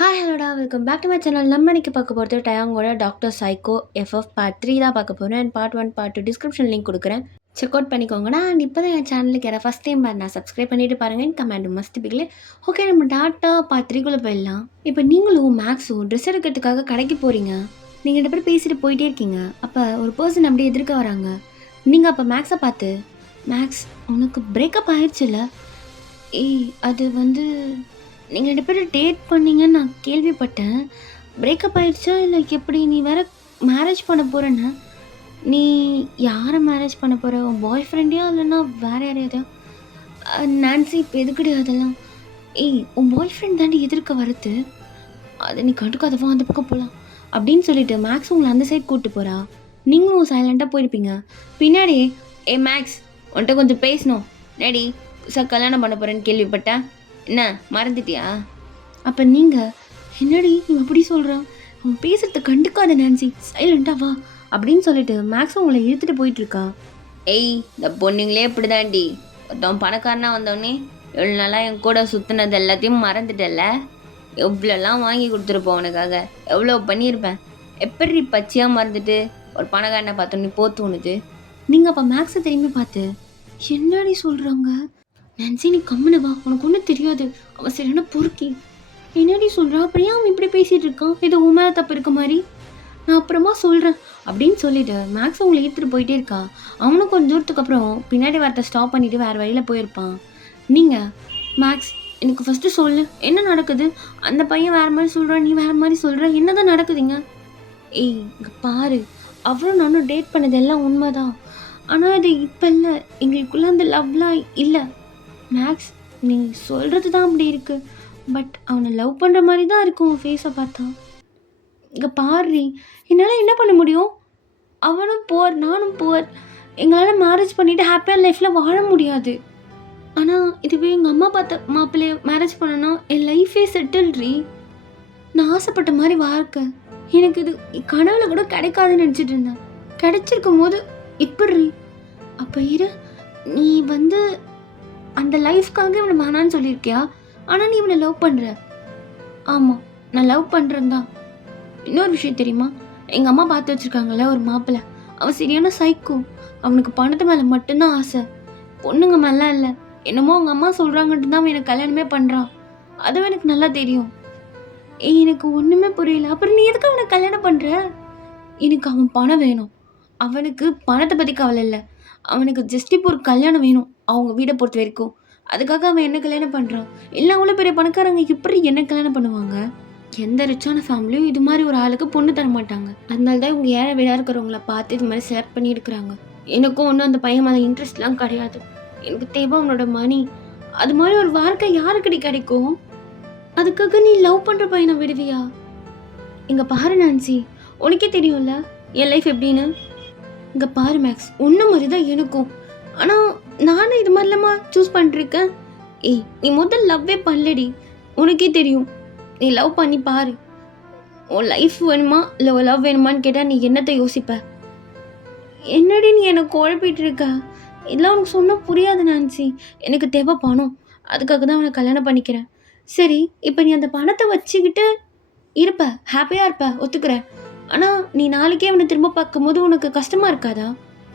Hi ஹலோடா welcome back to my channel. நம்ம இன்னைக்கு பார்க்க போகிறது டயாங்கோட டாக்டர் சைக்கோ எஃப்எஃப் பார்ட் 3 தான் பார்க்க போகிறேன். And part 1 part 2 description link கொடுக்குறேன், செக் அவுட் பண்ணிக்கோங்கண்ணா. அண்ட் இப்போ தான் என் சேனலுக்கு யாராவது ஃபஸ்ட் டைம் நான் சப்ஸ்கிரைப் பண்ணிட்டு பாருங்கள். கமெண்ட் மஸ்ட் பிக்லே. ஓகே, நம்ம டாட்டா பார்ட் 3குள்ளே போயிடலாம். இப்போ நீங்களும் மேக்ஸும் ட்ரெஸ் எடுக்கிறதுக்காக கடைக்கு போகிறீங்க. நீங்கள் 2 பேர் பேசிட்டு போயிட்டே இருக்கீங்க. அப்போ ஒரு பர்சன் அப்படியே எதிர்க்க வராங்க. நீங்கள் அப்போ மேக்ஸை பார்த்து, மேக்ஸ் உனக்கு பிரேக்கப் ஆயிடுச்சுல்ல? ஏய், அது வந்து நீங்கள் 2 பேரும் டேட் பண்ணீங்கன்னு நான் கேள்விப்பட்டேன். பிரேக்கப் ஆயிடுச்சா இல்லை எப்படி? நீ வேற மேரேஜ் பண்ண போகிறேன்னு. நீ யாரை மேரேஜ் பண்ண போகிற? உன் பாய் ஃப்ரெண்டையா இல்லைன்னா வேறு யாரையாவது? நான்சி, இப்போ எதுக்குடி அதெல்லாம்? ஏய், உன் பாய் ஃப்ரெண்ட் தாண்டி எதிர்க்க வருது. அதை நீ கண்டுக்காதவா, அந்த பக்கம் போகலாம் அப்படின்னு சொல்லிட்டு மேக்ஸ் உங்களை அந்த சைட் கூப்பிட்டு போகிறா. நீங்களும் சைலண்ட்டாக போயிருப்பீங்க. பின்னாடி, ஏ மேக்ஸ், உன்கிட்ட கொஞ்சம் பேசணும். டேடி சார் கல்யாணம் பண்ண போகிறேன்னு கேள்விப்பட்டேன், என்ன மறந்துட்டியா? அப்போ நீங்கள், என்னடி இவன் அப்படி சொல்கிறான், அவன் பேசுகிறத கண்டுக்காத நான்சி, சைலண்ட்டாக வா அப்படின்னு சொல்லிட்டு மேக்ஸ் உங்களை இழுத்துட்டு போயிட்டுருக்கா. ஏய், இந்த பொண்ணுங்களே இப்படி தாண்டி. ஒருத்தவன் பணக்காரனா வந்தவொடனே எவ்வளோ நாளாக என் கூட சுற்றுனது எல்லாத்தையும் மறந்துட்டல. எவ்வளோலாம் வாங்கி கொடுத்துருப்போம் அவனுக்காக, எவ்வளோ பண்ணியிருப்பேன். எப்படி பச்சையாக மறந்துட்டு ஒரு பணக்காரனை பார்த்தோன்னே போத்துணுது. நீங்கள் அப்போ மேக்ஸை திரும்பி பார்த்து, என்னடி சொல்கிறாங்க? நான்சி, நீ கம்முனு வா, உனக்கு ஒன்றும் தெரியாது, அவன் சரியான பொறுக்கி. என்னடி சொல்கிறா? அப்படியே அவன் இப்படி பேசிகிட்டு இருக்கான், ஏதோ உன் மேலே தப்பு இருக்க மாதிரி. நான் அப்புறமா சொல்கிறேன் அப்படின்னு சொல்லிட்டு மேக்ஸ் அவங்களை ஈர்த்துட்டு போயிட்டே இருக்கா. அவனும் கொஞ்சம் தூரத்துக்கு அப்புறம் பின்னாடி வரத்தை ஸ்டாப் பண்ணிவிட்டு வேறு வழியில் போயிருப்பான். நீங்கள், மேக்ஸ் எனக்கு ஃபஸ்ட்டு சொல்லு, என்ன நடக்குது? அந்த பையன் வேறு மாதிரி சொல்கிறான், நீ வேறு மாதிரி சொல்கிற, என்ன தான் நடக்குதுங்க? ஏய், இங்கே பாரு, அவரும் நானும் டேட் பண்ணது எல்லாம் உண்மை தான். ஆனால் அது இப்போ இல்லை, எங்களுக்குள்ளே அந்த லவ்லாம் இல்லை. மேக்ஸ், நீ சொல்கிறது தான் அப்படி இருக்குது, பட் அவனை லவ் பண்ணுற மாதிரி தான் இருக்கும் உன் ஃபேஸை பார்த்தா. இங்கே பாரு, என்னால் என்ன பண்ண முடியும்? அவனும் புவர், நானும் புவர். எங்களால் மேரேஜ் பண்ணிவிட்டு ஹாப்பியாக லைஃப்பில் வாழ முடியாது. ஆனால் இதுவே எங்கள் அம்மா பார்த்த மாப்பிள்ளைய மேரேஜ் பண்ணனா என் லைஃபே செட்டில்ட்ரி. நான் ஆசைப்பட்ட மாதிரி வாழ்க்கை எனக்கு இது கனவுல கூட கிடைக்காதுன்னு நினச்சிட்டு இருந்தேன். கிடைச்சிருக்கும் போது இப்படி. அப்போ இரு, நீ வந்து அந்த லைஃப்காக இவனை வேணான்னு சொல்லியிருக்கியா? ஆனால் நீ இவனை லவ் பண்ணுற. ஆமாம், நான் லவ் பண்ணுறேன் தான். இன்னொரு விஷயம் தெரியுமா? எங்கள் அம்மா பார்த்து வச்சுருக்காங்களே ஒரு மாப்பிள்ளை, அவன் சரியான சைக்கோ. அவனுக்கு பணத்து மேலே மட்டும்தான் ஆசை, பொண்ணுங்க மேலே இல்லை. என்னமோ அவங்க அம்மா சொல்கிறாங்கன்ட்டு தான் அவன் எனக்கு கல்யாணமே பண்ணுறான். அதுவும் எனக்கு நல்லா தெரியும். எனக்கு ஒன்றுமே புரியல. அப்புறம் நீ எதுக்கு அவனை கல்யாணம் பண்ணுற? எனக்கு அவன் பணம் வேணும். அவனுக்கு பணத்தை பற்றி கவலை இல்லை, அவனுக்கு ஜஸ்ட் இப்போ ஒரு கல்யாணம் வேணும் அவங்க வீடை பொறுத்த வரைக்கும். அதுக்காக அவன் என்ன கல்யாணம் பண்ணுறான்? எல்லாம் அவ்வளோ பெரிய பணக்காரங்க எப்படி என்ன கல்யாணம் பண்ணுவாங்க? எந்த ரிச்சான ஃபேமிலியும் இது மாதிரி ஒரு ஆளுக்கு பொண்ணு தர மாட்டாங்க. அதனால தான் இவங்க ஏழை வீடாக இருக்கிறவங்கள பார்த்து இது மாதிரி செலக்ட் பண்ணி எடுக்கிறாங்க. எனக்கும் ஒன்றும் அந்த பையன் மேலே இன்ட்ரெஸ்ட்லாம் கிடையாது. எனக்கு தேவை அவனோட மணி. அது மாதிரி ஒரு வாழ்க்கை யாருக்கடி கிடைக்கும்? அதுக்காக நீ லவ் பண்ணுற பையனை விடுவியா? இங்கே பாரு நான்சி, உனக்கே தெரியும்ல என் லைஃப் எப்படின்னு. இங்கே பாரு மேக்ஸ், ஒன்று மாதிரி தான் எனக்கும். ஆனால் நானும் இது மாதிரிலாமா சூஸ் பண்ணிருக்கேன். ஏய், நீ முதல் லவ்வே பண்ணலடி, உனக்கே தெரியும். நீ லவ் பண்ணி பாரு. உன் லைஃப் வேணுமா இல்லை லவ் வேணுமான்னு கேட்டால் நீ என்னத்தை யோசிப்ப? என்னடி நீ எனக்கு குழப்பிட்டு இருக்க? இதெல்லாம் உனக்கு சொன்னால் புரியாது நான்சி. எனக்கு தேவை பணம், அதுக்காக தான் அவனை கல்யாணம் பண்ணிக்கிறேன். சரி, இப்போ நீ அந்த பணத்தை வச்சுக்கிட்டு இருப்ப, ஹாப்பியாக இருப்ப, ஒத்துக்கிறேன். ஆனால் நீ நாளைக்கே அவனை திரும்ப பார்க்கும்போது உனக்கு கஷ்டமாக இருக்காதா?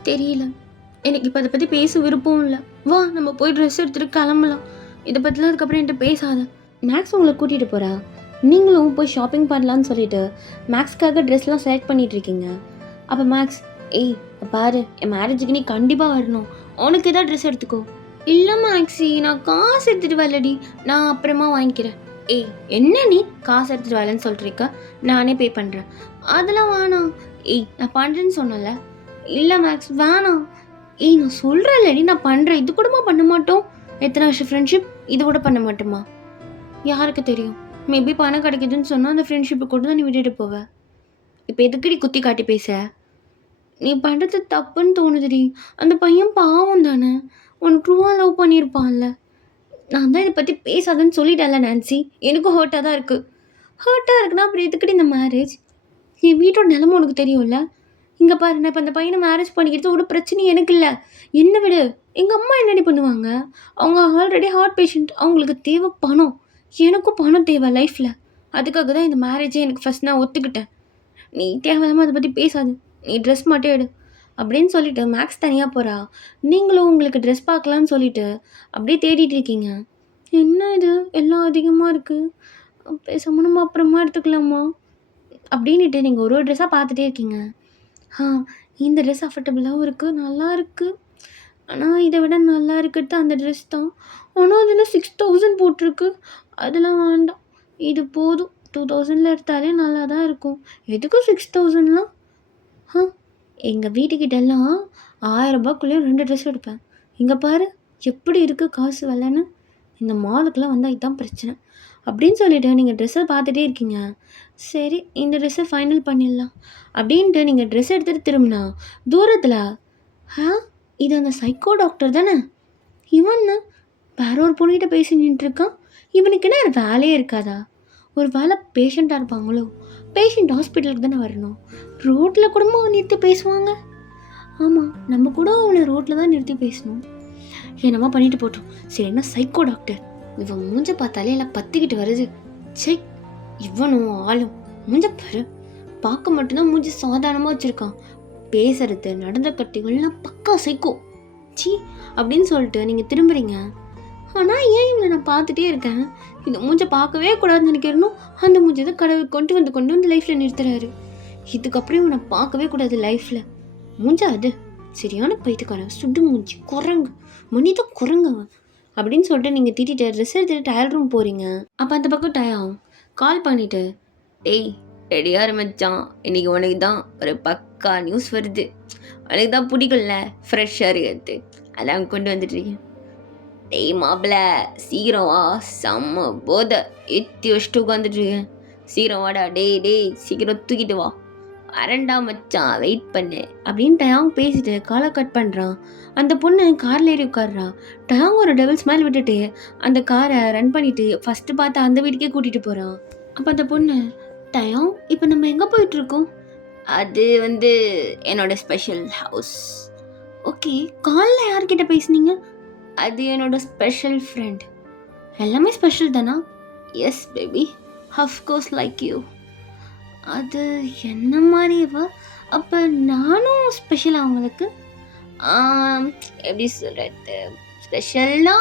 தெரியல, எனக்கு இப்போ அதை பற்றி பேச விருப்பம் இல்லை. வா, நம்ம போய் ட்ரெஸ் எடுத்துகிட்டு கிளம்பலாம். இதை பற்றிலாம் அதுக்கப்புறம் என்கிட்ட பேசாத. மேக்ஸ் உங்களை கூட்டிகிட்டு போகிறா. நீங்களும் போய் ஷாப்பிங் பண்ணலான்னு சொல்லிட்டு மேக்ஸ்க்காக ட்ரெஸ்லாம் செலக்ட் பண்ணிகிட்டு இருக்கீங்க. அப்போ மேக்ஸ், ஏய் பாரு, என் மேரேஜுக்கு நீ கண்டிப்பாக வரணும், உனக்கு எதாவது ட்ரெஸ் எடுத்துக்கோ. இல்லை மேக்ஸி, நான் காசு எடுத்துகிட்டு வரலடி, நான் அப்புறமா வாங்கிக்கிறேன். ஏய், என்ன நீ காசு எடுத்துகிட்டு வரலன்னு சொல்கிறீக்க? நானே பே பண்ணுறேன். அதெல்லாம் வேணாம். ஏய், நான் பண்ணுறேன்னு சொன்னல. இல்லை மேக்ஸ், வேணாம். ஏய், நான் சொல்கிறேன்லடி, நான் பண்ணுறேன். இது கூடமா பண்ண மாட்டோம்? எத்தனை வருஷம் ஃப்ரெண்ட்ஷிப், இது கூட பண்ண மாட்டோமா? யாருக்கு தெரியும், மேபி பணம் கிடைக்குதுன்னு சொன்னால் அந்த ஃப்ரெண்ட்ஷிப்பை கூட தான் நீ விட்டுட்டு போவ. இப்போ எதுக்குடி குத்தி காட்டி பேச? நீ பண்ணுறது தப்புன்னு தோணுதுடி. அந்த பையன் பாவம் தானே, உனக்கு ட்ரூவாக லவ் பண்ணியிருப்பான்ல. நான் தான் இதை பற்றி பேசாதுன்னு சொல்லிட்டேன்ல நான்சி. எனக்கும் ஹர்ட்டாக தான் இருக்குது. ஹர்ட்டாக இருக்குன்னா அப்புறம் எதுக்குடி இந்த மேரேஜ்? என் வீட்டோட நிலமை உனக்கு தெரியும்ல. இங்கே பாரு, நான் இப்போ அந்த பையனை மேரேஜ் பண்ணிக்கிறது ஒரு பிரச்சனையும் எனக்கு இல்லை. என்ன விடு, எங்கள் அம்மா என்னடி பண்ணுவாங்க? அவங்க ஆல்ரெடி ஹார்ட் பேஷண்ட், அவங்களுக்கு தேவை பணம். எனக்கும் பணம் தேவை லைஃப்பில். அதுக்காக தான் இந்த மேரேஜே எனக்கு ஃபஸ்ட் நான் ஒத்துக்கிட்டேன். நீ தேவையில்லாமல் அதை பற்றி பேசாது, நீ ட்ரெஸ் மட்டும் எடு அப்படின்னு சொல்லிட்டு மேக்ஸ் தனியாக போகிறா. நீங்களும் உங்களுக்கு ட்ரெஸ் பார்க்கலான்னு சொல்லிட்டு அப்படியே தேடிட்டு இருக்கீங்க. என்ன இது எல்லாம் அதிகமாக இருக்குது, பேசாமல் நம்ம அப்புறமா எடுத்துக்கலாமா அப்படின்ட்டு நீங்கள் ஒரு ஒரு ட்ரெஸ்ஸாக பார்த்துட்டே இருக்கீங்க. இந்த ட்ரெஸ் அஃபர்டபுளாகவும் இருக்குது, நல்லா இருக்குது. ஆனால் இதை விட நல்லா இருக்கிறது அந்த ட்ரெஸ் தான். ஆனால் அதில் 6000 போட்டிருக்கு, அதெல்லாம் வேண்டாம், இது போதும், 2000 எடுத்தாலே நல்லா தான் இருக்கும். எதுக்கு 6000லாம்? எங்கள் வீட்டுக்கிட்டெல்லாம் 1000 ரூபாய்க்குள்ளேயே 2 ட்ரெஸ் எடுப்பேன். இங்கே பாரு எப்படி இருக்குது காசு வரலன்னு. இந்த மாலுக்கெலாம் வந்தால் இதுதான் பிரச்சனை அப்படின்னு சொல்லிவிட்டு நீங்கள் ட்ரெஸ்ஸை பார்த்துட்டே இருக்கீங்க. சரி இந்த ட்ரெஸ்ஸை ஃபைனல் பண்ணிடலாம் அப்படின்ட்டு நீங்கள் ட்ரெஸ் எடுத்துகிட்டு திரும்பினா தூரத்தில் இது அந்த சைக்கோ டாக்டர் தானே, இவன் வேற ஒரு பொண்ணுகிட்ட பேசி நின்றுருக்கான். இவனுக்கு என்ன வேலையே இருக்காதா? ஒரு வேலை பேஷண்ட்டாக இருப்பாங்களோ? பேஷண்ட் ஹாஸ்பிட்டலுக்கு தானே வரணும், ரோட்டில் கூடமா நிறுத்தி பேசுவாங்க? ஆமாம், நம்ம கூட அவனை ரோட்டில் தான் நிறுத்தி பேசணும். என்னமா பண்ணிட்டு போட்டோம். சரி என்ன சைக்கோ டாக்டர், இவன் மூஞ்ச பார்த்தாலே எல்லாம் பத்திக்கிட்டு வருது. சரி இவனும் ஆளும் மூஞ்ச பாரு, பார்க்க மட்டும்தான் மூஞ்சி சாதாரணமாக வச்சுருக்கான், பேசுறது நடந்த கட்டிகள்லாம் பக்கா சைக்கோ சி அப்படின்னு சொல்லிட்டு நீங்கள் திரும்புறீங்க. ஆனால் ஏன் இவனை நான் பார்த்துட்டே இருக்கேன், இந்த மூஞ்சை பார்க்கவே கூடாதுன்னு நினைக்கிறனும், அந்த மூஞ்சை தான் கடவுள் கொண்டு வந்து லைஃப்பில் நிறுத்துறாரு. இதுக்கப்புறம் இவனை பார்க்கவே கூடாது லைஃப்பில். மூஞ்சா அது சரியான பைத்துக்காரன், சுடு மூஞ்சி, குரங்கு, மனித குரங்கவன் அப்படின்னு சொல்லிட்டு நீங்கள் திட்டிட்டு ட்ரெஸ் எடுத்துகிட்டு டயல் ரூம் போகிறீங்க. அப்போ அந்த பக்கம் டயம் கால் பண்ணிவிட்டு, டேய் ரெடியாக மச்சான், இன்றைக்கி உனக்கு தான் ஒரு பக்கா நியூஸ் வருது, உனக்கு தான் பிடிக்கல ஃப்ரெஷ்ஷாக இருக்கிறது, அதான் கொண்டு வந்துட்டுருக்கேன். டேய் மாப்பிள்ள சீக்கிரம் வா, செம்ம போதை ஏற்றி வச்சுட்டு உட்காந்துட்ருக்கேன், சீக்கிரம் வாடா, டேய் சீக்கிரம் தூக்கிட்டு வா, அரண்டா மச்சான் வெயிட் பண்ணு அப்படின்னு டயாங் பேசிட்டு காலை கட் பண்ணுறான். அந்த பொண்ணு காரில் ஏறி உட்காடுறா. டயாங் ஒரு டபுள் ஸ்மைல் விட்டுட்டு அந்த காரை ரன் பண்ணிவிட்டு ஃபஸ்ட்டு பார்த்து அந்த வீட்டுக்கே கூட்டிகிட்டு போகிறான். அப்போ அந்த பொண்ணு, டயாங் இப்போ நம்ம எங்கே போயிட்டுருக்கோம்? அது என்னோட ஸ்பெஷல் ஹவுஸ். ஓகே, காலில் யார்கிட்ட பேசுனீங்க? அது என்னோட ஸ்பெஷல் ஃப்ரெண்ட். எல்லாமே ஸ்பெஷல் தானா? Yes baby, of course like you. அது என்ன மாதிரிவா? அப்போ நானும் ஸ்பெஷல் அவங்களுக்கு? எப்படி சொல்கிறது, ஸ்பெஷல்னா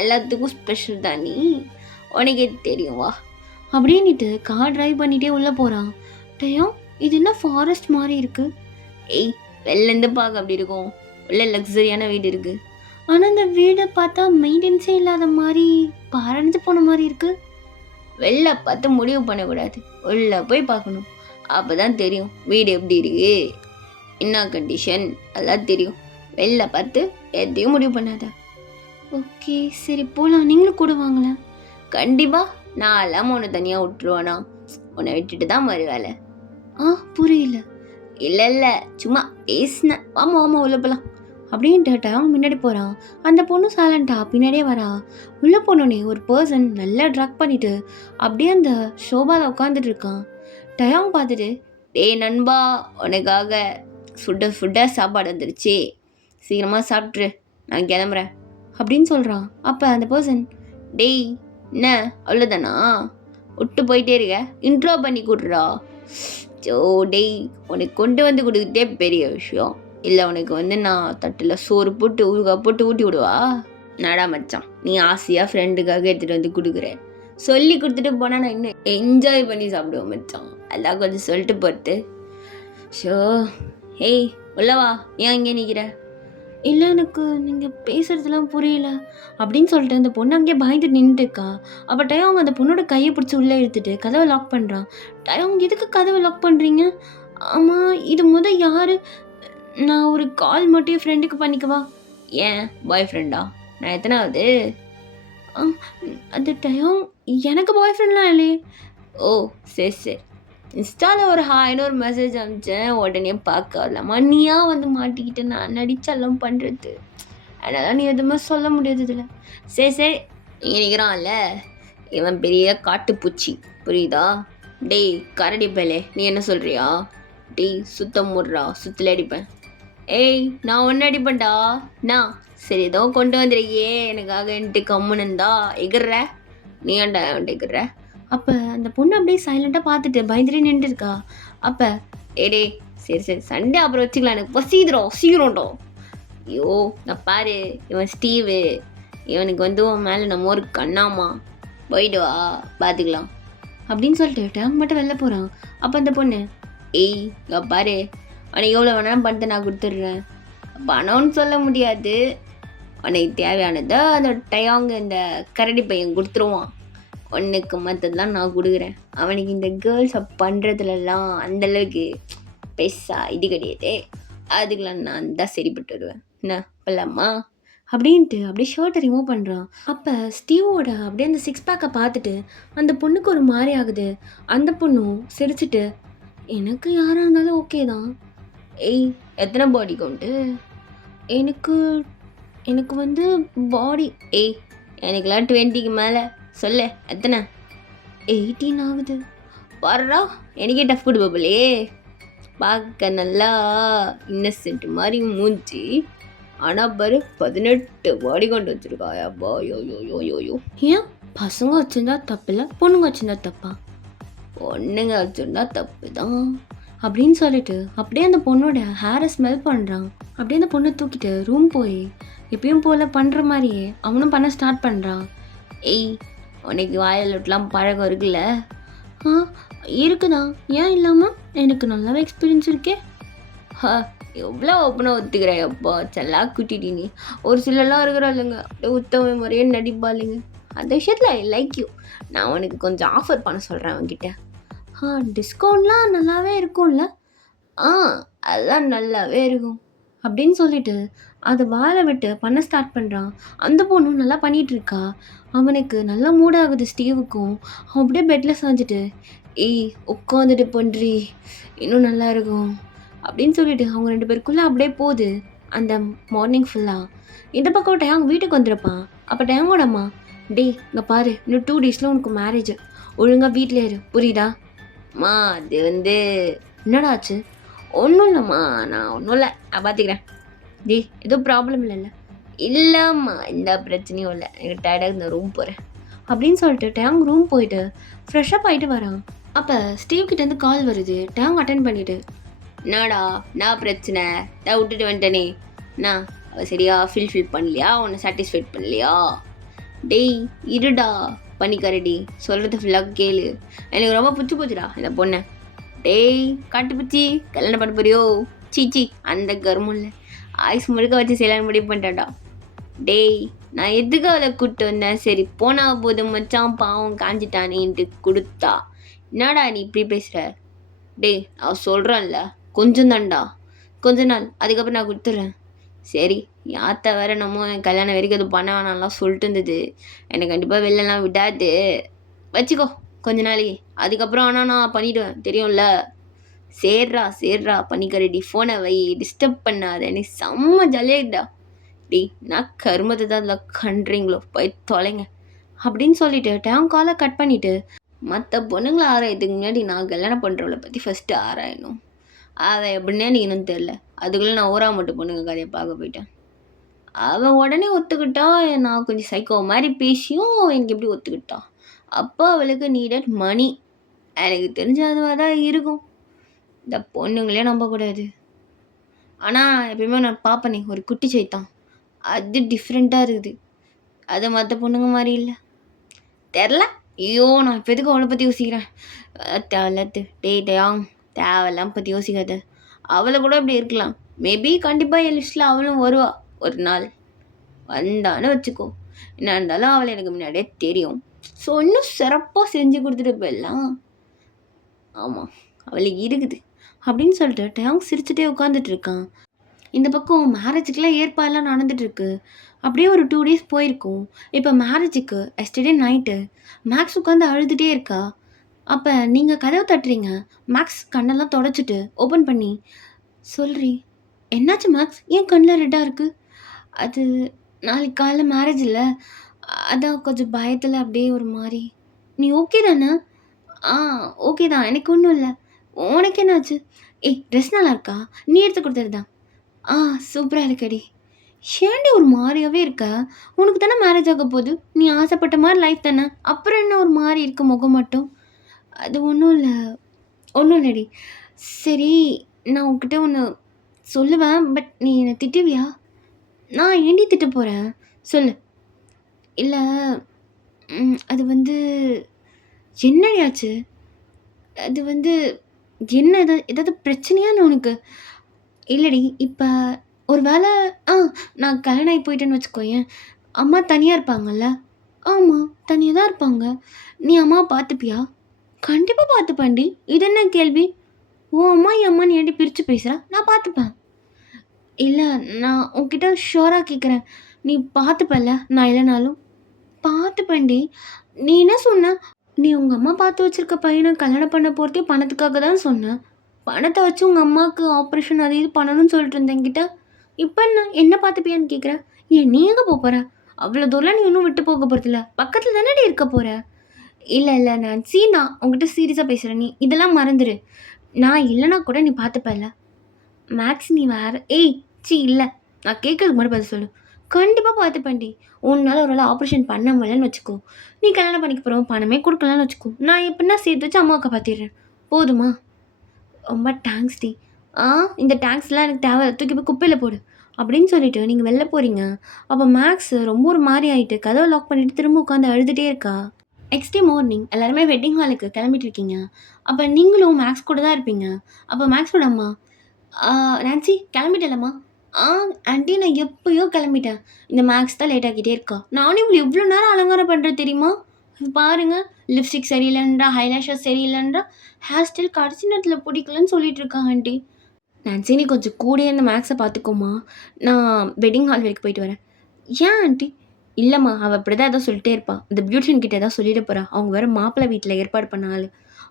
எல்லாத்துக்கும் ஸ்பெஷல் தான், நீ உனக்கே தெரியும் வா அப்படின்ட்டு கார் டிரைவ் பண்ணிகிட்டே உள்ளே போகிறான். டயம் இது என்ன ஃபாரஸ்ட் மாதிரி இருக்குது? ஏய் வெளிலேருந்து பார்க்க அப்படி இருக்கும், உள்ள லக்ஸரியான வீடு இருக்குது, ஆனால் இந்த வீடை பார்த்தா மெயின்டெனன்ஸே இல்லாத மாதிரி பறந்து போன மாதிரி இருக்குது. வெளில பார்த்து முடிவு பண்ணக்கூடாது, உள்ளே போய் பார்க்கணும், அப்போ தான் தெரியும் வீடு எப்படி இருக்கு, என்ன கண்டிஷன், அதெல்லாம் தெரியும். வெளில பார்த்து எதையும் முடிவு பண்ணாத. ஓகே சரி போகலாம், நீங்களும் கூட வாங்கலாம். கண்டிப்பாக, நான் எல்லாம் உன்னை தனியாக விட்டுருவானா? உன்னை விட்டுட்டு தான் மறு வேலை. புரியல. இல்லை சும்மா பேசினேன், ஆமாம் உள்ள போகலாம் அப்படின்ட்டு அவன் முன்னாடி போகிறான். அந்த பொண்ணு சைலண்ட்டாக பின்னாடியே வரா. உள்ளே போனோடனே ஒரு பர்சன் நல்லா ட்ரக் பண்ணிவிட்டு அப்படியே அந்த ஷோபாவில் உட்காந்துட்டு இருக்கான். டயாங் பார்த்துட்டு, டேய் நண்பா, உனக்காக ஃபுட்டாக சாப்பாடு வந்துருச்சு, சீக்கிரமாக சாப்பிட்ரு, நான் கிளம்புறேன் அப்படின்னு சொல்கிறான். அப்போ அந்த பர்சன், டேய் என்ன அவ்வளோதானா, விட்டு போயிட்டே இருக்க, இன்ட்ரோ பண்ணி கொடுறா. ஜோ டேய், உனக்கு கொண்டு வந்து கொடுத்துட்டே பெரிய விஷயம் இல்லை, உனக்கு நான் தட்டில் சோறு போட்டு ஊறுகாய் போட்டு ஊட்டி விடுவா? நடா மச்சான், நீ ஆசையாக ஃப்ரெண்டுக்காக எடுத்துகிட்டு வந்து கொடுக்குறேன், சொல்லி கொடுத்துட்டு போனால் நான் இன்னும் என்ஜாய் பண்ணி சாப்பிடுவேன் மச்சான், எல்லாம் கொஞ்சம் சொல்லிட்டு போட்டு. ஷோ ஏய் உள்ளவா, ஏன் இங்கே நிற்கிற? இல்லை எனக்கு நீங்கள் பேசுகிறதுலாம் புரியல அப்படின்னு சொல்லிட்டு அந்த பொண்ணு அங்கேயே பயந்து நின்றுருக்கா. அப்போ டயம் அந்த பொண்ணோட கையை பிடிச்சி உள்ளே எடுத்துகிட்டு கதவை லாக் பண்ணுறான். டயம் எதுக்கு கதவை லாக் பண்ணுறீங்க? ஆமாம் இது யார்? நான் ஒரு கால் மட்டும் ஃப்ரெண்டுக்கு பண்ணிக்கவா? ஏன் பாய் ஃப்ரெண்டா? நான் எத்தனாவது? அது டயம் எனக்கு பாய் ஃப்ரெண்ட்லாம் இல்லையே. ஓ சரி இன்ஸ்டாவில் ஒரு ஹாய்னு ஒரு மெசேஜ் அனுப்பிச்சேன், உடனே பார்க்க வரலாமா, நீயா மாட்டிக்கிட்டு நான் நடிச்செல்லாம் பண்ணுறது, அதனால் நீ எதுவுமே சொல்ல முடியாது இதில். சரி இங்கே நிற்கிறான்ல இவன் பெரிய காட்டுப்பூச்சி, புரியுதா? டேய் கரடி பேலே, நீ என்ன சொல்கிறியா? டேய் சுத்தம் முடுறா, சுற்றில் அடிப்பேன். ஏய் நான் ஒன்று அடிப்பேன்டா. நான் சரி ஏதோ கொண்டு வந்துருக்கியே எனக்காக என்ட்டு கம்முனுந்தா எகிர்ற, நீ ஏன்டா என்கிட்ட எகிர்ற? அப்போ அந்த பொண்ணு அப்படியே சைலண்ட்டாக பார்த்துட்டு பயந்துட்டே நின்றுருக்கா. அப்போ ஏடே சரி சரி சண்டே அப்புறம் வச்சுக்கலாம், எனக்கு பசிதுடும் சீக்கிரம்டோ. ஐயோ நான் பாரு, இவன் ஸ்டீவு, இவனுக்கு வந்து உன் மேலே நம்ம ஒரு கண்ணாமா, போயிட்டு வா பார்த்துக்கலாம் அப்படின்னு சொல்லிட்டு டேங்க் மட்டும் வெளில போகிறான். அப்போ அந்த பொண்ணு ஏய் இங்கே பாரு, அவனை எவ்வளோ வேணாலும் பணத்தை நான் கொடுத்துட்றேன், பணம்னு சொல்ல முடியாது, உனக்கு தேவையானதை அந்த டயாங்க இந்த கரடி பையன் கொடுத்துருவான், உனக்கு மற்றதெல்லாம் நான் கொடுக்குறேன், அவனுக்கு இந்த கேர்ள்ஸை பண்ணுறதுலலாம் அந்தளவுக்கு பெருசா இது கிடையாது, அதுக்கெலாம் நான் தான் சரிப்பட்டு வருவேன், என்ன போலாமா அப்படின்ட்டு அப்படியே ஷர்ட்டை ரிமூவ் பண்ணுறான். அப்போ ஸ்டீவோட அப்படியே அந்த சிக்ஸ் பேக்கை பார்த்துட்டு அந்த பொண்ணுக்கு ஒரு மாதிரி ஆகுது. அந்த பொண்ணும் சிரிச்சிட்டு எனக்கு யாராக இருந்தாலும் ஓகே தான். ஏய் எத்தனை பாடி கவுண்ட்டு? எனக்கு எனக்கு வந்து பாடி ஏய் எனக்குலாம் 20க்கு மேலே சொல்ல எத்தனை? 18 ஆகுது. வர்றா எனக்கே டஃப் கொடுப்ப போலையே, பார்க்க நல்லா இன்னசென்ட் மாதிரி மூஞ்சி, ஆனால் பாரு 18 பாடி கொண்டு வச்சுருக்காயாப்பா. யோ யோ யோ யோ யோ ஏன் பசங்க வச்சுருந்தா தப்பு இல்லை, பொண்ணுங்க வச்சுருந்தா தப்பா? பொண்ணுங்க வச்சுருந்தா தப்பு தான் அப்படின்னு சொல்லிட்டு அப்படியே அந்த பொண்ணோட ஹேரை ஸ்மெல் பண்ணுறான். அப்படியே அந்த பொண்ணை தூக்கிட்டு ரூம் போய் எப்பயும் போல் பண்ணுற மாதிரியே அவனும் பண்ண ஸ்டார்ட் பண்ணுறான். ஏய் உனக்கு வாயிலெலாம் பழக்கம் இருக்குல்ல? ஆ இருக்குதான், ஏன் இல்லாமல், எனக்கு நல்லாவே எக்ஸ்பீரியன்ஸ் இருக்கே. எவ்வளோ ஓப்பனாக ஒத்துக்கிறேன் அப்பா, செல்லா குட்டிடி நீ. ஒரு சிலர்லாம் இருக்கிறாளுங்க அப்படியே உத்தம முறையே நடிப்பா இல்லைங்க, அந்த விஷயத்தில் ஐ லைக் யூ. நான் உனக்கு கொஞ்சம் ஆஃபர் பண்ண சொல்கிறேன் அவன்கிட்ட. டிஸ்கவுண்ட்லாம் நல்லாவே இருக்கும்ல? அதெல்லாம் நல்லாவே இருக்கும் அப்படின்னு சொல்லிட்டு அதை வாழை விட்டு பண்ண ஸ்டார்ட் பண்ணுறான். அந்த பொண்ணும் நல்லா பண்ணிகிட்ருக்கா. அவனுக்கு நல்லா மூடாகுது ஸ்டீவுக்கும். அவன் அப்படியே பெட்டில் சாஞ்சிட்டு ஏய் உட்காந்துட்டு பண்ணுறி இன்னும் நல்லா இருக்கும் அப்படின்னு சொல்லிட்டு அவங்க 2 பேருக்குள்ளே அப்படியே போகுது அந்த மார்னிங் ஃபுல்லாக. இந்த பக்கம் டேங் வீட்டுக்கு வந்துருப்பான். அப்போ டேங்கோட அம்மா டேய் இங்கே பாரு, இன்னும் 2 டேஸில் உனக்கு மேரேஜ், ஒழுங்காக வீட்டில் இரு புரியுதா? மா அது வந்து என்னடா ஆச்சு? ஒன்றும் இல்லைம்மா, நான் ஒன்றும் இல்லை, நான் பார்த்துக்கிறேன். டேய் எதுவும் ப்ராப்ளம் இல்லைல்ல? இல்லைம்மா எந்த பிரச்சனையும் இல்லை, எனக்கு டயர்டாக இந்த ரூம் போகிறேன் அப்படின்னு சொல்லிட்டு டேங் ரூம் போயிட்டு ஃப்ரெஷ்ஷப் ஆகிட்டு வரான். அப்போ ஸ்டீவ் கிட்டேருந்து கால் வருது. டேங் அட்டன் பண்ணிவிட்டு என்னடா நான் பிரச்சனை நான் விட்டுட்டு வந்துட்டேனே, நான் சரியா ஃபில் பண்ணலையா, உன்னை சாட்டிஸ்ஃபைட் பண்ணலையா? டேய் இருடா பண்ணிக்கரடி, சொல்கிறது ஃபுல்லாக கேளு, எனக்கு ரொம்ப பிடிச்சி போச்சுடா இந்த பொண்ணை. டேய் காட்டுப்பூச்சி கல்யாணம் பண்ண போறியோ? சீச்சி அந்த கர்மம் இல்லை, ஆயுஸ் முழுக்க வச்சு செய்யலான்னு முடிவு பண்ணிட்டாடா. டேய் நான் எதுக்கு அவளை கூப்பிட்டு வந்தேன், சரி போனா போது மச்சான் பாவம் காஞ்சிட்டானேன்ட்டு கொடுத்தா, என்னடா நீ இப்படி பேசுகிற? டேய் நான் சொல்கிறேன்ல கொஞ்சம் தான்டா, கொஞ்ச நாள், அதுக்கப்புறம் நான் கொடுத்துட்றேன். சரி யாத்த வேற நம்ம கல்யாணம் வரைக்கும் அது பண்ண வேணாம்லாம் சொல்லிட்டு இருந்தது, எனக்கு கண்டிப்பாக வெளிலலாம் விடாது, வச்சுக்கோ கொஞ்ச நாளைக்கு, அதுக்கப்புறம் ஆனால் நான் பண்ணிவிடுவேன் தெரியும்ல. சேர்றா பண்ணிக்கரடி, ஃபோனை வை, டிஸ்டர்ப் பண்ணாத, எனக்கு செம்ம ஜாலியாகிட்டா. டேய் நான் கருமத்தை தான் அதில் கண்டுறீங்களோ, போய் தொலைங்க அப்படின்னு சொல்லிட்டு டேங் காலை கட் பண்ணிவிட்டு மற்ற பொண்ணுங்களை ஆராயத்துக்கு முன்னாடி நான் கல்யாணம் பண்ணுறவளை பற்றி ஃபஸ்ட்டு ஆராயணும், அவள் எப்படின்னே நீ இன்னும் தெரில, அதுக்குள்ளே நான் மட்டும் பொண்ணுங்க கதையை பார்க்க போயிட்டேன். அவன் உடனே ஒத்துக்கிட்டா, நான் கொஞ்சம் சைக்கோ மாதிரி பேசியும் எனக்கு எப்படி ஒத்துக்கிட்டா, அப்போ அவளுக்கு நீடட் மணி, எனக்கு தெரிஞ்ச அதுவாக தான் இருக்கும். இந்த பொண்ணுங்களே நம்பக்கூடாது. ஆனால் எப்பயுமே நான் பார்ப்பனே ஒரு குட்டி சைத்தான், அது டிஃப்ரெண்ட்டாக இருக்குது, அது மற்ற பொண்ணுங்க மாதிரி இல்லை தெரில. ஐயோ நான் இப்போ எதுக்கு அவளை பற்றி யோசிக்கிறேன், தேவையில்லாது. டேயாங் தேவையெல்லாம் பற்றி யோசிக்காத, அவளை கூட இப்படி இருக்கலாம், மேபி கண்டிப்பாக என் லிஸ்ட்டில் அவளும் வருவா ஒரு நாள், வந்தான்னு வச்சுக்கோ. என்ன இருந்தாலும் அவளை எனக்கு முன்னாடியே தெரியும், ஸோ இன்னும் சிறப்பாக செஞ்சு கொடுத்துட்டு போயிடலாம். ஆமாம் அவளுக்கு இருக்குது அப்படின்னு சொல்லிட்டு டேங் சிரிச்சுட்டே உட்காந்துட்டு இருக்கான். இந்த பக்கம் மேரேஜுக்கெலாம் ஏற்பாடெல்லாம் நடந்துகிட்ருக்கு. அப்படியே ஒரு 2 டேஸ் போயிருக்கும். இப்போ மேரேஜுக்கு எஸ்டர்டே நைட்டு மேக்ஸ் உட்காந்து அழுதுகிட்டே இருக்கா. அப்போ நீங்கள் கதவு தட்டுறீங்க. மேக்ஸ் கண்ணெல்லாம் தொடச்சிட்டு ஓப்பன் பண்ணி சொல்கிறீ, என்னாச்சு மேக்ஸ், ஏன் கண்ணில் ரெட்டாக இருக்குது? அது நாளைக்கு காலைல மேரேஜ் இல்லை, அதான் கொஞ்சம் பயத்தில் அப்படியே ஒரு மாதிரி. நீ ஓகே தானே? ஓகே தான், எனக்கு ஒன்றும் இல்லை. உனக்கு என்னாச்சு? ட்ரெஸ் நல்லா இருக்கா, நீ எடுத்து கொடுத்தது தான். சூப்பராக இருக்கடி. ஏன்டி ஒரு மாதிரியாவே இருக்க? உனக்கு தானே மேரேஜ் ஆக போகுது. நீ ஆசைப்பட்ட மாதிரி லைஃப் தானே. அப்புறம் என்ன ஒரு மாதிரி இருக்கு முகம் மட்டும்? அது ஒன்றும் இல்லை, ஒன்றும் இல்லடி. சரி, நான் உன்கிட்ட ஒன்று சொல்லுவேன். பட் நீ என்னை திட்டுவியா? நான் ஏன்டி திட்ட போகிறேன்? சொல்லு. இல்லை, அது வந்து என்னடி ஆச்சு? அது வந்து என்ன ஏதாவது பிரச்சனையான்னு உனக்கு? இல்லடி, இப்போ ஒரு வேளை ஆ நான் கல்யாணம் ஆகி போயிட்டேன்னு வச்சுக்கோயேன், அம்மா தனியாக இருப்பாங்கல்ல? ஆமாம், தனியாக தான் இருப்பாங்க. நீ அம்மாவை பார்த்துப்பியா? கண்டிப்பாக பார்த்துப்பேன்டி. இது என்ன கேள்வி? உன் அம்மா என் அம்மான்னு ஏன்டி பிரித்து பேசுகிறேன்? நான் பார்த்துப்பேன். இல்லை, நான் உன்கிட்ட ஷூராக கேட்குறேன். நீ பார்த்துப்பல்ல நான் இல்லைனாலும்? பார்த்துப்பேன்டி. நீ என்ன சொன்ன? நீ உங்கள் அம்மா பார்த்து வச்சிருக்க பையனை கல்யாணம் பண்ண போகிறதே பணத்துக்காக தான் சொன்ன. பணத்தை வச்சு உங்கள் அம்மாவுக்கு ஆப்ரேஷன் அது இது பண்ணணும்னு சொல்லிட்டு இருந்தேன் என்கிட்ட. இப்போ என்ன பார்த்துப்பியான்னு கேட்குற? ஏன் நீ எங்கே போகிற? அவ்வளோ தூரம் நீ இன்னும் விட்டு போக போகிறதில்ல. பக்கத்தில் தானே இருக்க போகிற. இல்லை நான்சி, நான் உங்ககிட்ட சீரியஸாக பேசுகிறேன். நீ இதெல்லாம் மறந்துடு. நான் இல்லைனா கூட நீ பார்த்துப்பல்ல. மேக்ஸ் நீ வேறு. ஏய் இல்லை, நான் கேட்குறதுக்கு மட்டும் பதில் சொல்லு. கண்டிப்பாக பார்த்துப்பேன்டி. உன்னால் ஒரு வேளை ஆப்ரேஷன் பண்ண முடியலன்னு வச்சுக்கோ, நீ கல்யாணம் பண்ணிக்க போகிறோம், பணமே கொடுக்கலான்னு வச்சுக்கோ, நான் எப்படின்னா சேர்த்து வச்சு அம்மாவை காப்பாற்றிடுறேன். போதுமா? ரொம்ப தேங்க்ஸ் டி. இந்த தேங்க்ஸ்லாம் எனக்கு தேவை, தூக்கி போய் குப்பையில் போடு அப்படின்னு சொல்லிட்டு நீங்கள் வெளில போகிறீங்க. அப்போ மேக்ஸ் ரொம்ப ஒரு மாதிரி ஆகிட்டு கதவை லாக் பண்ணிவிட்டு திரும்ப உட்காந்து அழுதுகிட்டே இருக்கா. நெக்ஸ்ட் டே மார்னிங் எல்லாருமே வெட்டிங் ஹாலுக்கு கிளம்பிட்டு இருக்கீங்க. அப்போ நீங்களும் மேக்ஸ் கூட தான் இருப்பீங்க. அப்போ மேக்ஸோட அம்மா, நான்சி கிளம்பிட்டலம்மா? ஆண்டி நான் எப்போயோ கிளம்பிட்டேன். இந்த மேக்ஸ் தான் லேட் ஆகிட்டே இருக்கா. நானும் இவ்வளோ எவ்வளோ நேரம் அலங்காரம் பண்ணுறது தெரியுமா? பாருங்கள், லிப்ஸ்டிக் சரியில்லைன்றா, ஹைலைஷர் சரியில்லைன்றா, ஹேர் ஸ்டைல் கடைசி நேரத்தில் பிடிக்கலன்னு சொல்லிட்டு இருக்கா ஆண்டி. நான்சி நீ கொஞ்சம் கூடயே இந்த மேக்ஸை பார்த்துக்கோமா, நான் வெட்டிங் ஹால் வரைக்கும் போயிட்டு வரேன். ஏன் ஆண்டி? இல்லைம்மா, அவள் அப்படி தான் ஏதோ சொல்லிட்டே இருப்பாள். இந்த பியூட்டிஷியன் கிட்ட ஏதாவது சொல்லிட போகிறா. அவங்க வேறு மாப்பிள்ளை வீட்டில் ஏற்பாடு பண்ணாள்.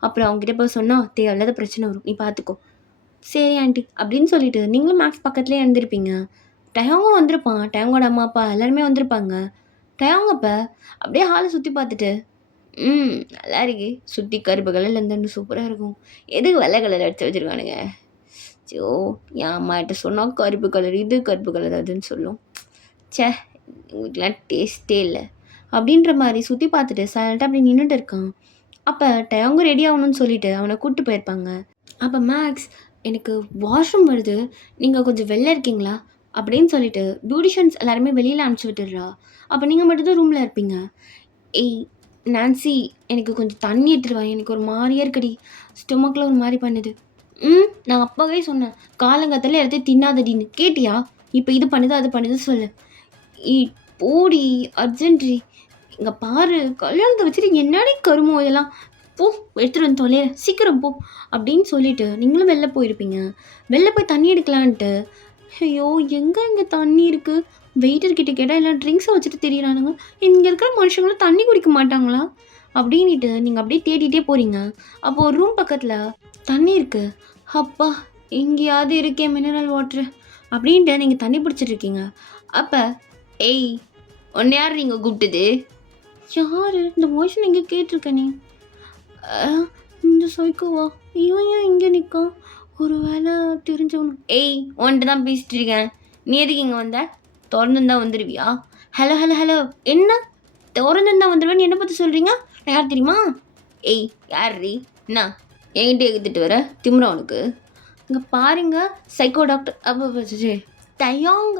அப்புறம் அவங்ககிட்ட போய் சொன்னால் தேவையில்லாத பிரச்சனை வரும், நீ பார்த்துக்கோ. சரி ஆண்டி அப்படின்னு சொல்லிட்டு நீங்களும் மேக்ஸ் பக்கத்துலேயே இருந்திருப்பீங்க. டயாங்கும் வந்திருப்பான். டயாங்கோட அம்மா அப்பா எல்லாருமே வந்திருப்பாங்க. டயாங்க அப்போ அப்படியே ஹாலை சுற்றி பார்த்துட்டு, நல்லா இருக்கு, சுற்றி கருப்பு கலரில் இருந்தாண்டு சூப்பராக இருக்கும், எதுக்கு வெள்ளை கலர் எடுத்து வச்சுருக்கானுங்க? ஜோ, என் அம்மாட்ட சொன்னால் கருப்பு கலர் இது கருப்பு கலர் அதுன்னு சொல்லும். சே, உங்களுக்குலாம் டேஸ்ட்டே இல்லை அப்படின்ற மாதிரி சுற்றி பார்த்துட்டு சைலண்ட்டாக அப்படி நின்றுட்டு இருக்கான். அப்போ டயாங்க ரெடி ஆகணும்னு சொல்லிட்டு அவனை கூப்பிட்டு போயிருப்பாங்க. அப்போ மேக்ஸ், எனக்கு வாஷ்ரூம் வருது, நீங்கள் கொஞ்சம் வெளில இருக்கீங்களா அப்படின்னு சொல்லிட்டு பியூட்டிஷியன்ஸ் எல்லாருமே வெளியில் அனுப்பிச்சி விட்டுடுறா. அப்போ நீங்கள் மட்டும்தான் ரூமில் இருப்பீங்க. ஏய் நான்சி, எனக்கு கொஞ்சம் தண்ணி எடுத்துருவா, எனக்கு ஒரு மாதிரியா இருக்குடி, ஸ்டொமக்கில் ஒரு மாதிரி பண்ணுது. நான் அப்போவே சொன்னேன் காலங்காத்தால எல்லாத்தையும் தின்னாதடின்னு, கேட்டியா? இப்போ இது பண்ணுது அது பண்ணுது சொல்லு. போடி அர்ஜென்ட்ரி, இங்கே பாரு, கல்யாணத்தை வச்சுட்டு என்னடி கருமோ இதெல்லாம், போ எடுத்துகிட்டு வந்து தொலைய சீக்கிரம் போ அப்படின்னு சொல்லிட்டு நீங்களும் வெளில போயிருப்பீங்க. வெளில போய் தண்ணி எடுக்கலான்ட்டு, ஐயோ எங்கே தண்ணி இருக்குது, வெயிட்டர்கிட்ட கேட்டால் எல்லாம் ட்ரிங்க்ஸை வச்சுட்டு தெரியறானுங்க, இங்கே இருக்கிற மனுஷங்களும் தண்ணி குடிக்க மாட்டாங்களா அப்படின்ட்டு நீங்கள் அப்படியே தேடிட்டே போகிறீங்க. அப்போது ஒரு ரூம் பக்கத்தில் தண்ணி இருக்குது. அப்பா, எங்கேயாவது இருக்கே மினரல் வாட்ரு அப்படின்ட்டு நீங்கள் தண்ணி பிடிச்சிட்ருக்கீங்க. அப்போ ஏய், ஒன்று யார் நீங்கள் கூப்பிட்டது? யார் இந்த வாய்ஸ் எங்கே கேட்டிருக்கேனே? இந்த சைக்கோவா? இவன் ஏன் இங்கே நிற்கான்? ஒரு வேலை தெரிஞ்சவனு. ஏய், உன்ட்டு தான் பேசிட்டு இருக்கேன், நீ எதுக்கு இங்கே வந்த? திறந்துருந்தா வந்துடுவியா? ஹலோ ஹலோ ஹலோ, என்ன திறந்துருந்தா வந்துடுவேன்னு என்ன பற்றி சொல்கிறீங்க? நான் யார் தெரியுமா? ஏய் யார் ரீ, என்ன என்கிட்ட எடுத்துகிட்டு வர திமுறா உனக்கு? இங்கே பாருங்க சைக்கோ டாக்டர், அப்போ டயாங்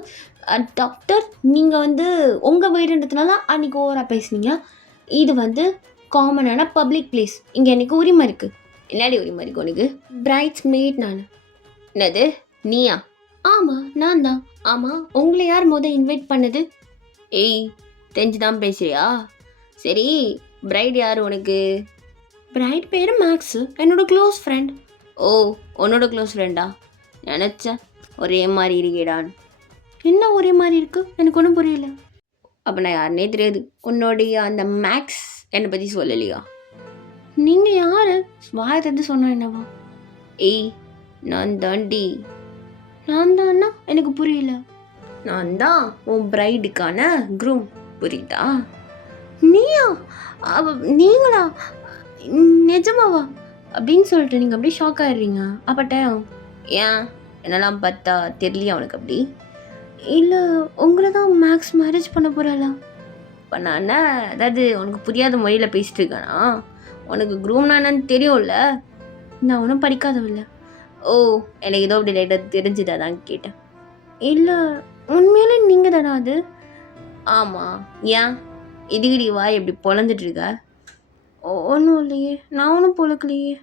டாக்டர், நீங்கள் வந்து உங்கள் வீடுன்றதுனால அன்றைக்கி ஓவராக பேசுனீங்க. இது காமனான பப்ளிக் பிளேஸ், இங்கே எனக்கு உரிமை இருக்குது. என்னடி உரிமை இருக்குது உனக்கு? பிரைட்ஸ் மேட் நான். என்னது நீயா? ஆமாம் நான் தான். ஆமாம், உங்களை யார் இன்வைட் பண்ணது? ஏய், தெரிஞ்சு தான் பேசுறியா? சரி, பிரைட் யார் உனக்கு? பிரைட் பேர் மேக்ஸு, என்னோட க்ளோஸ் ஃப்ரெண்ட். ஓ, உன்னோட க்ளோஸ் ஃப்ரெண்டா? நினச்சேன் ஒரே மாதிரி இருக்கேடான்னு. என்ன ஒரே மாதிரி இருக்குது? எனக்கு ஒன்றும் புரியல. அப்போ நான் யாருன்னே தெரியாது. உன்னுடைய அந்த மேக்ஸ் என்னை பற்றி சொல்லலையா? நீங்கள் யார்? வாயை தந்து சொன்ன என்னவா? ஏய், நான் தாண்டி. நான் தான்னா எனக்கு புரியல. நான் தான் உன் பிரைடுக்கான க்ரூம், புரியுதா? நீயா? நீங்களா? நிஜமாவா அப்படின்னு சொல்லிட்டு நீங்கள் அப்படியே ஷாக் ஆகிடுறீங்க. அப்பட்ட ஏன் என்னெல்லாம் பார்த்தா தெரியலையா அவனுக்கு? அப்படி இல்லை உங்களை தான் மேக்ஸ் மேரேஜ் பண்ண போகிறாளா? இப்போ நான் என்ன அதாவது உனக்கு புரியாத மொழியில் பேசிட்டு இருக்கேனா? உனக்கு குரூம்னா என்னன்னு தெரியும்ல? நான் ஒன்றும் படிக்காதவில்ல. ஓ, எனக்கு ஏதோ அப்படி லைட்டாக தெரிஞ்சுது, அதான் கேட்டேன். இல்லை உண்மையிலே நீங்கள் தானா அது? ஆமாம். ஏன் இதுகிடி வாய் எப்படி பொழந்துட்டு இருக்க? ஒன்றும் இல்லையே, நான் ஒன்றும் பொழக்கலையே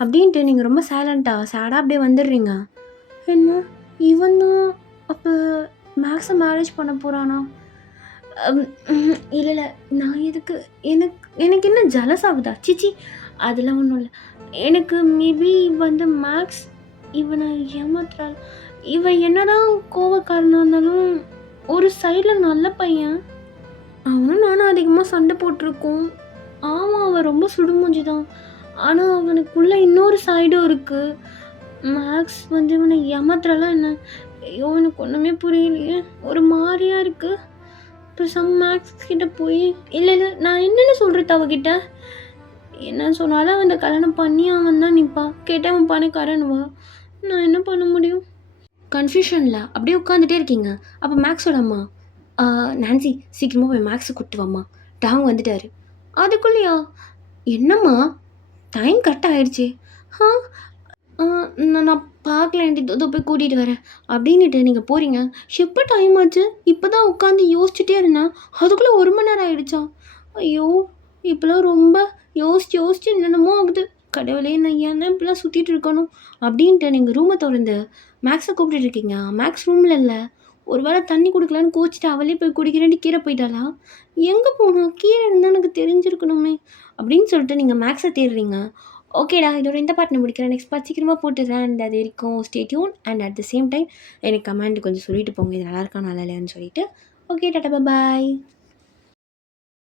அப்படின்ட்டு நீங்கள் ரொம்ப சேடாக அப்படியே வந்துடுறீங்க. என்ன இவன் தான் அப்போ மேக்ஸை மேரேஜ் பண்ண போகிறானா? இல்லை இல்லை, நான் எதுக்கு எனக்கு எனக்கு என்ன ஜலஸ் ஆகுதா? சிச்சி, அதெல்லாம் ஒன்றும் இல்லை. எனக்கு மேபி வந்து மேக்ஸ் இவனை ஏமாத்துறாள். இவன் என்னதான் கோவக்காரனாக இருந்தாலும் ஒரு சைடில் நல்ல பையன். அவனும் நானும் அதிகமாக சண்டை போட்டிருக்கோம். ஆமாம், அவன் ரொம்ப சுடுமூஞ்சி தான். ஆனால் அவனுக்குள்ளே இன்னொரு சைடும் இருக்குது. மேக்ஸ் வந்து இவனை ஏமாத்துறாலாம் என்ன? ஐயோ, எனக்கு ஒன்றுமே புரியலையே, ஒரு மாதிரியாக இருக்குது. இப்போ மேக்ஸ் கிட்ட போய் இல்லை இல்லை, நான் என்னென்னு சொல்கிறது அவகிட்ட? என்ன சொன்னாலும் அவன் இந்த கல்யாணம் பண்ணி அவன் தான் நிற்பான். கேட்டால் அவன் பணக்காரன்வா. நான் என்ன பண்ண முடியும்? கன்ஃபியூஷனில் அப்படியே உட்காந்துட்டே இருக்கீங்க. அப்போ மேக்ஸோட அம்மா, நான்சி சீக்கிரமாக போய் மேக்ஸை கூப்பிட்டு வாம்மா, டாங் வந்துட்டாரு. அதுக்குள்ளேயா? என்னம்மா, டைம் கரெக்டாக ஆயிடுச்சு. நான் பார்க்கலேன்டி, இதோ போய் கூட்டிகிட்டு வரேன் அப்படின்னுட்டு நீங்கள் போகிறீங்க. எப்போ டைம் ஆச்சு? இப்போ தான் உட்காந்து யோசிச்சுட்டே இருந்தேன், அதுக்குள்ளே 1 மணி நேரம் ஆகிடுச்சா? ஐயோ, இப்போலாம் ரொம்ப யோசிச்சு என்னென்னமோ ஆகுது. கடவுளே, நான் ஏன் தான் இப்படிலாம் சுற்றிட்டு இருக்கணும் அப்படின்ட்டு நீங்கள் ரூமை திறந்து மேக்ஸை கூப்பிட்டு இருக்கீங்க. மேக்ஸ் ரூமில் இல்லை. ஒரு வேளை தண்ணி குடிக்கலான்னு கோச்சிட்டு அவளே போய் குடிக்கிறேன்ட்டு கீழே போயிட்டாளா? எங்கே போகணும்? கீழே இருந்தால் எனக்கு தெரிஞ்சிருக்கணுமே அப்படின்னு சொல்லிட்டு நீங்கள் மேக்ஸை தேடுறீங்க. ஓகேடா, இதோட இந்த பார்ட் நான் முடிக்கிறேன். நெக்ஸ்ட் பார்ட் சீக்கிரமாக போட்டுடுறேன். அண்ட் அது வரைக்கும் stay tune. And at the same time எனக்கு கமெண்ட் கொஞ்சம் சொல்லிட்டு போங்க, இது நல்லா இருக்கா நல்லா இல்லையான்னு சொல்லிட்டு. ஓகே, டாடா, பாய்.